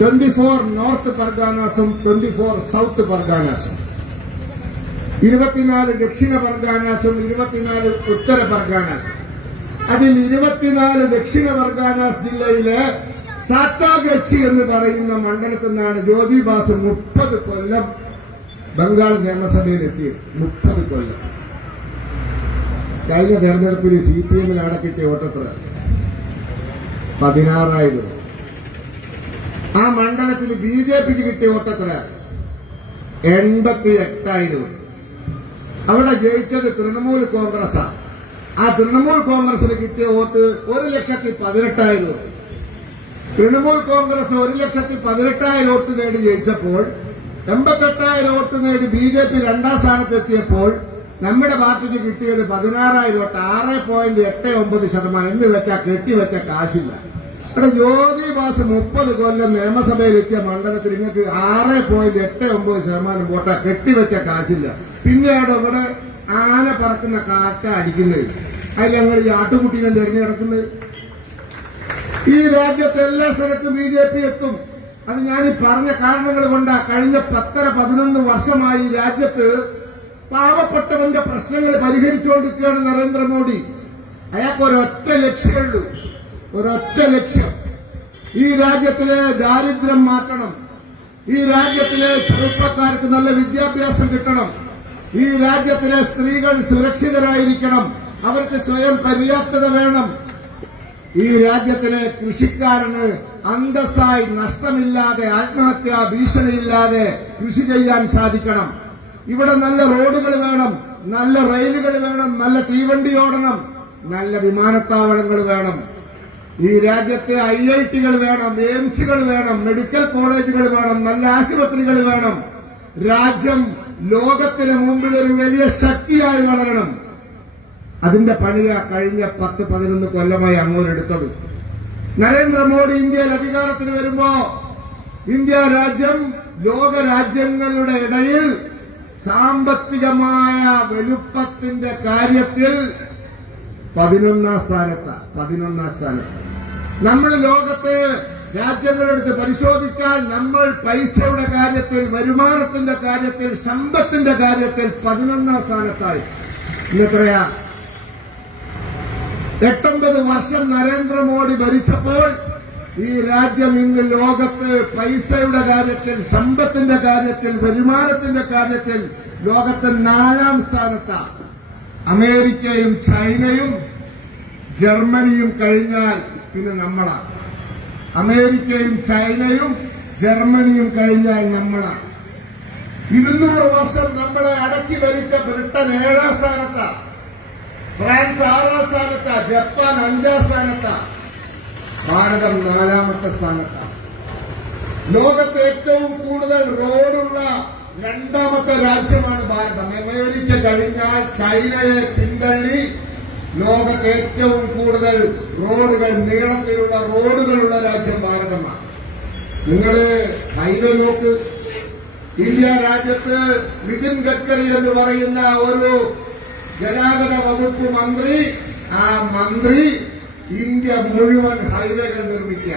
24 north പർഗാനാസും 24 south പർഗാനാസും, 24 ദക്ഷിണ പർഗാനാസും 24 ഉത്തര പർഗാനാസും. അതിൽ 24 ദക്ഷിണ പർഗാനാസ് ജില്ലയിലെ സാത്താഗച്ചി എന്ന് പറയുന്ന മണ്ഡലത്തിൽ നിന്നാണ് ജ്യോതി ബാസു 30 കൊല്ലം ബംഗാൾ നിയമസഭയിലെത്തിയത്. 30 കൊല്ലം. കഴിഞ്ഞ തെരഞ്ഞെടുപ്പിൽ CPM-ന് കിട്ടിയ വോട്ടെത്ര? 16,000. ആ മണ്ഡലത്തിൽ BJP-ക്ക് കിട്ടിയ വോട്ടെത്ര? 88,000. അവിടെ ജയിച്ചത് തൃണമൂൽ കോൺഗ്രസാണ്. ആ തൃണമൂൽ കോൺഗ്രസിന് കിട്ടിയ വോട്ട് 1,18,000. തൃണമൂൽ കോൺഗ്രസ് 1,18,000 വോട്ട് നേടി ജയിച്ചപ്പോൾ 88,000 വോട്ട് നേടി BJP രണ്ടാം സ്ഥാനത്തെത്തിയപ്പോൾ നമ്മുടെ പാർട്ടിക്ക് കിട്ടിയത് 16,000 വോട്ട്, 6.89%. എന്ന് വെച്ചാൽ കെട്ടിവെച്ച കാശില്ല. ഇവിടെ ജ്യോതി ബാസു 30 കൊല്ലം നിയമസഭയിലെത്തിയ മണ്ഡലത്തിൽ നിങ്ങൾക്ക് 6.89% വോട്ടാ, കെട്ടിവെച്ച കാശില്ല. പിന്നെയാണ് ഇവിടെ ആന പറക്കുന്ന കാറ്റ അടിക്കുന്നത്. അതിൽ ഞങ്ങൾ ഈ ആട്ടുകുട്ടീനെ തെരഞ്ഞു കിടക്കുന്നത്. ഈ രാജ്യത്ത് എല്ലാ സ്ഥലത്തും BJP എത്തും. അത് ഞാൻ ഈ പറഞ്ഞ കാരണങ്ങൾ കൊണ്ടാ. കഴിഞ്ഞ 10-11 വർഷമായി രാജ്യത്ത് പാവപ്പെട്ടവന്റെ പ്രശ്നങ്ങൾ പരിഹരിച്ചുകൊണ്ടിരിക്കുകയാണ് നരേന്ദ്രമോദി. അയാൾക്ക് ഒരൊറ്റ ലക്ഷ്യമുള്ളൂ, ഒരൊറ്റ ലക്ഷ്യം. ഈ രാജ്യത്തിലെ ദാരിദ്ര്യം മാറ്റണം, ഈ രാജ്യത്തിലെ ചെറുപ്പക്കാർക്ക് നല്ല വിദ്യാഭ്യാസം കിട്ടണം, ഈ രാജ്യത്തിലെ സ്ത്രീകൾ സുരക്ഷിതരായിരിക്കണം, അവർക്ക് സ്വയം പര്യാപ്തത വേണം, ഈ രാജ്യത്തിലെ കൃഷിക്കാരന് അന്തസ്സായി നഷ്ടമില്ലാതെ ആത്മഹത്യാ ഭീഷണിയില്ലാതെ കൃഷി ചെയ്യാൻ സാധിക്കണം. ഇവിടെ നല്ല റോഡുകൾ വേണം, നല്ല റെയിലുകൾ വേണം, നല്ല തീവണ്ടി ഓടണം, നല്ല വിമാനത്താവളങ്ങൾ വേണം. ഈ രാജ്യത്തെ IIT-കൾ വേണം, എയിംസുകൾ വേണം, മെഡിക്കൽ കോളേജുകൾ വേണം, നല്ല ആശുപത്രികൾ വേണം. രാജ്യം ലോകത്തിന് മുമ്പിൽ ഒരു വലിയ ശക്തിയായി വളരണം. അതിന്റെ പണിയാ കഴിഞ്ഞ 10-11 കൊല്ലമായി അങ്ങോട്ടെടുത്തത്. നരേന്ദ്രമോദി ഇന്ത്യയിൽ അധികാരത്തിന് വരുമ്പോ ഇന്ത്യ രാജ്യം ലോക രാജ്യങ്ങളുടെ ഇടയിൽ സാമ്പത്തികമായ വലുപ്പത്തിന്റെ കാര്യത്തിൽ 11ാം സ്ഥാനത്ത്. നമ്മൾ ലോകത്തെ രാജ്യങ്ങളെടുത്ത് പരിശോധിച്ചാൽ നമ്മൾ പൈസയുടെ കാര്യത്തിൽ, വരുമാനത്തിന്റെ കാര്യത്തിൽ, സമ്പത്തിന്റെ കാര്യത്തിൽ 11ാം സ്ഥാനത്തായി. ഇന്നെത്രയാ? 8-9 വർഷം നരേന്ദ്രമോദി ഭരിച്ചപ്പോൾ ഈ രാജ്യം ഇന്ന് ലോകത്ത് പൈസയുടെ കാര്യത്തിൽ, സമ്പത്തിന്റെ കാര്യത്തിൽ, വരുമാനത്തിന്റെ കാര്യത്തിൽ ലോകത്ത് 4ാം സ്ഥാനത്താണ്. അമേരിക്കയും ചൈനയും ജർമ്മനിയും കഴിഞ്ഞാൽ പിന്നെ നമ്മളാണ്. അമേരിക്കയും ചൈനയും ജർമ്മനിയും കഴിഞ്ഞാൽ നമ്മളാണ്. 200 വർഷം നമ്മളെ അടക്കി ഭരിച്ച ബ്രിട്ടൻ 7ാം സ്ഥാനത്താണ്, ഫ്രാൻസ് 6ാം സ്ഥാനത്താണ്, ജപ്പാൻ 5ാം സ്ഥാനത്താണ്, ഭാരതം 4ാമത്തെ സ്ഥാനത്താണ്. ലോകത്ത് ഏറ്റവും കൂടുതൽ റോഡുള്ള 2ാമത്തെ രാജ്യമാണ് ഭാരതം. അമേരിക്ക കഴിഞ്ഞാൽ ചൈനയെ പിന്തള്ളി ലോകത്ത് ഏറ്റവും കൂടുതൽ റോഡുകൾ, നീളത്തിലുള്ള റോഡുകളുള്ള രാജ്യം ഭാരതമാണ്. നിങ്ങൾ ഹൈവേ നോക്ക്. ഇന്ത്യ രാജ്യത്ത് നിതിൻ ഗഡ്കരി എന്ന് പറയുന്ന ഒരു ഗതാഗത വകുപ്പ് മന്ത്രി, ആ മന്ത്രി ഇന്ത്യ മുഴുവൻ ഹൈവേകൾ നിർമ്മിക്കുക.